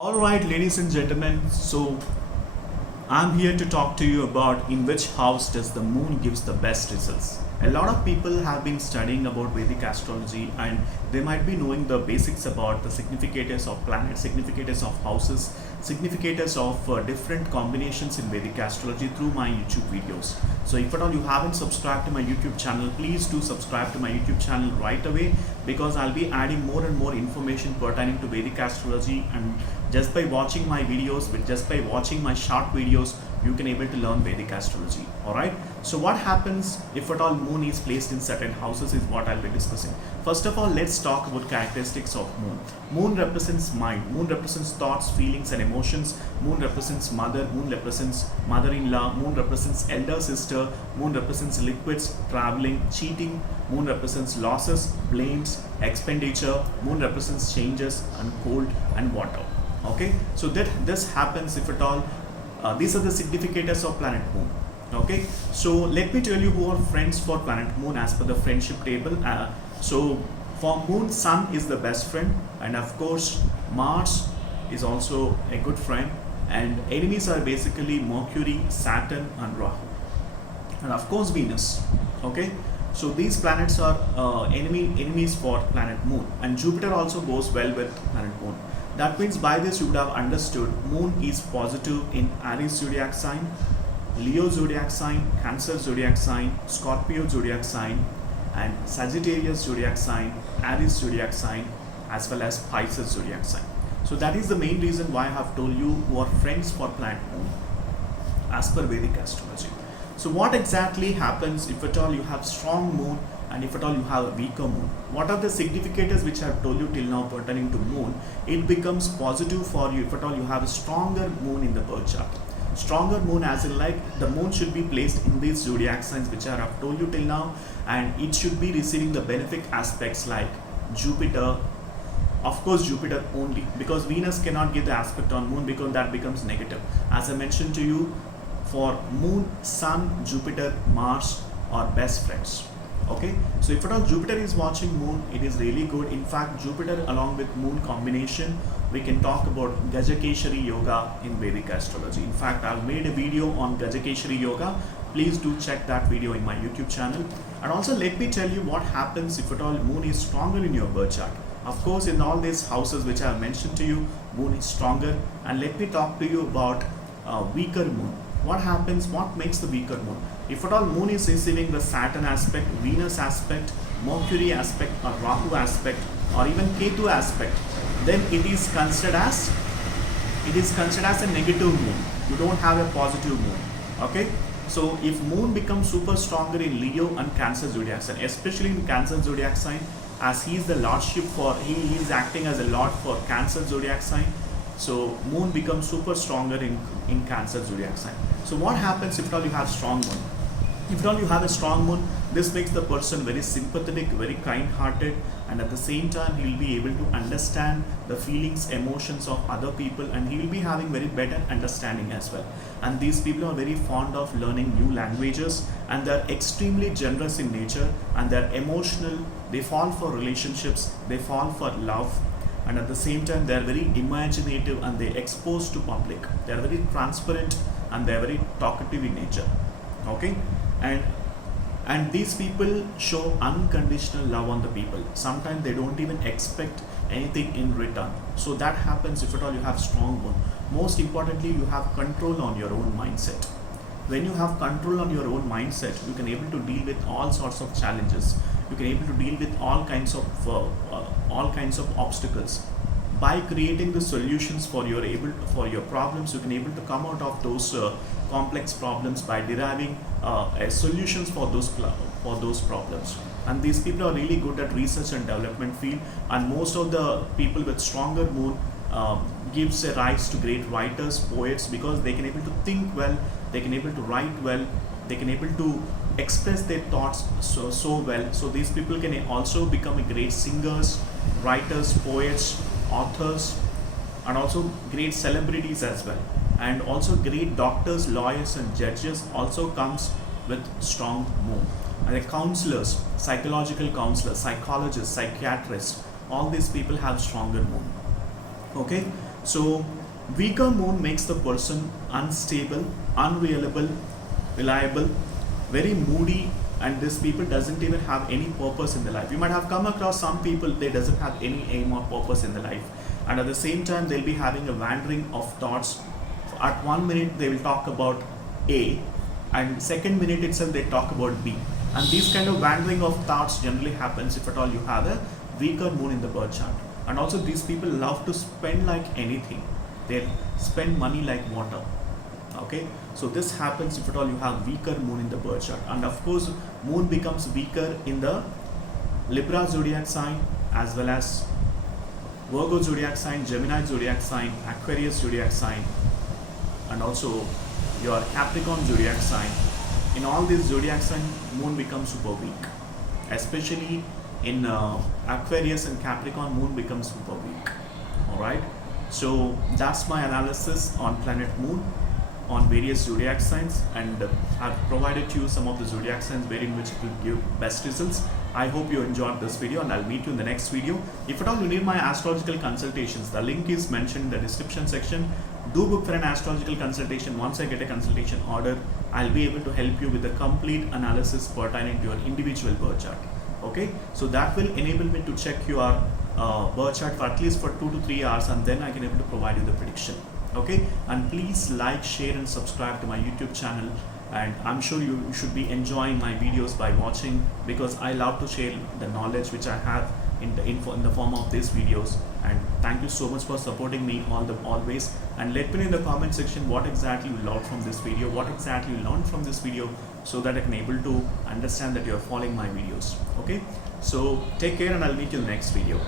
All right, ladies and gentlemen. So I'm here to talk to you about in which house does the moon gives the best results. A lot of people have been studying about Vedic astrology and they might be knowing the basics about the significators of planets, significators of houses, significators of different combinations in Vedic astrology through my YouTube videos. So if at all you haven't subscribed to my YouTube channel, please do subscribe to my YouTube channel right away because I'll be adding more and more information pertaining to Vedic astrology, and just by watching my videos, with just by watching my short videos, you can able to learn Vedic astrology. All right. So what happens if at all moon is placed in certain houses is what I'll be discussing. First of all, let's talk about characteristics of moon. Moon represents mind. Moon represents thoughts, feelings, and emotions. Moon represents mother. Moon represents mother-in-law. Moon represents elder sister. Moon represents liquids, traveling, cheating. Moon represents losses, blames, expenditure. Moon represents changes and cold and water. Okay, so that this happens if at all these are the significators of planet moon. Okay, so let me tell you who are friends for planet moon as per the friendship table. So for moon, sun is the best friend, and of course Mars is also a good friend, and enemies are basically Mercury, Saturn, and Rahu, and of course Venus. Okay, so these planets are enemies for planet moon, and Jupiter also goes well with planet moon. That means by this you would have understood moon is positive in Aries zodiac sign, Leo zodiac sign, Cancer zodiac sign, Scorpio zodiac sign, and Sagittarius zodiac sign, Aries zodiac sign, as well as Pisces zodiac sign. So that is the main reason why I have told you who are friends for planet moon as per Vedic astrology. So what exactly happens if at all you have strong moon and if at all you have a weaker moon? What are the significators which I have told you till now pertaining to moon? It becomes positive for you if at all you have a stronger moon in the birth chart. Stronger moon as in like the moon should be placed in these zodiac signs which I have told you till now, and it should be receiving the benefic aspects like Jupiter. Of course Jupiter only, because Venus cannot give the aspect on moon because that becomes negative. As I mentioned to you, for moon, sun, Jupiter, Mars are best friends. Okay, so if at all Jupiter is watching moon, it is really good. In fact, Jupiter along with moon combination, we can talk about Gajakeshari yoga in Vedic astrology. In fact, I've made a video on Gajakeshari yoga. Please do check that video in my YouTube channel. And also let me tell you what happens if at all moon is stronger in your birth chart. Of course, in all these houses which I have mentioned to you, moon is stronger. And let me talk to you about weaker moon. What happens, what makes the weaker moon? If at all moon is receiving the Saturn aspect, Venus aspect, Mercury aspect, or Rahu aspect, or even Ketu aspect, then it is considered as a negative moon. You don't have a positive moon. Okay, so if moon becomes super stronger in Leo and Cancer zodiac sign, especially in Cancer zodiac sign, as he is the lordship for he is acting as a lord for Cancer zodiac sign, so moon becomes super stronger in Cancer zodiac sign. So what happens if at all you have strong moon? If at all you have a strong moon, this makes the person very sympathetic, very kind-hearted, and at the same time he will be able to understand the feelings, emotions of other people, and he will be having very better understanding as well. And these people are very fond of learning new languages, and they are extremely generous in nature, and they are emotional. They fall for relationships, they fall for love, and at the same time they are very imaginative and they expose to public. They are very transparent and they are very talkative in nature. Okay, and these people show unconditional love on the people. Sometimes they don't even expect anything in return. So that happens if at all you have strong moon. Most importantly, you have control on your own mindset. When you have control on your own mindset, you can able to deal with all sorts of challenges. You can able to deal with all kinds of obstacles. By creating the solutions for your problems, you can able to come out of those complex problems by deriving solutions for those problems. And these people are really good at research and development field, and most of the people with stronger moon gives a rise to great writers, poets, because they can able to think well, they can able to write well, they can able to express their thoughts so well. So these people can also become great singers, writers, poets, authors, and also great celebrities as well. And also great doctors, lawyers, and judges also comes with strong moon. And the counselors, psychological counselors, psychologists, psychiatrists, all these people have stronger moon. Okay, So weaker moon makes the person unstable, unreliable, reliable, very moody, and these people doesn't even have any purpose in their life. You might have come across some people, they doesn't have any aim or purpose in their life, and at the same time they'll be having a wandering of thoughts. At 1 minute they will talk about A, and second minute itself they talk about B. And these kind of wandering of thoughts generally happens if at all you have a weaker moon in the birth chart. And also these people love to spend like anything. They'll spend money like water. Okay, so this happens if at all you have weaker moon in the birth chart. And of course moon becomes weaker in the Libra zodiac sign, as well as Virgo zodiac sign, Gemini zodiac sign, Aquarius zodiac sign, and also your Capricorn zodiac sign. In all these zodiac sign, moon becomes super weak. Especially in Aquarius and Capricorn, moon becomes super weak. Alright, so that's my analysis on planet moon on various zodiac signs, and I've provided you some of the zodiac signs wherein which it will give best results. I hope you enjoyed this video, and I'll meet you in the next video. If at all you need my astrological consultations, the link is mentioned in the description section. Do book for an astrological consultation. Once I get a consultation order, I'll be able to help you with the complete analysis pertaining to your individual birth chart. Okay, so that will enable me to check your birth chart for at least for 2 to 3 hours, and then I can able to provide you the prediction. Okay, and please like, share and subscribe to my YouTube channel, and I'm sure you should be enjoying my videos by watching, because I love to share the knowledge which I have in the form of these videos. And thank you so much for supporting me always, and let me know in the comment section what exactly you learned from this video, what exactly you learned from this video, so that I can able to understand that you are following my videos. Okay, so take care, and I'll meet you in the next video.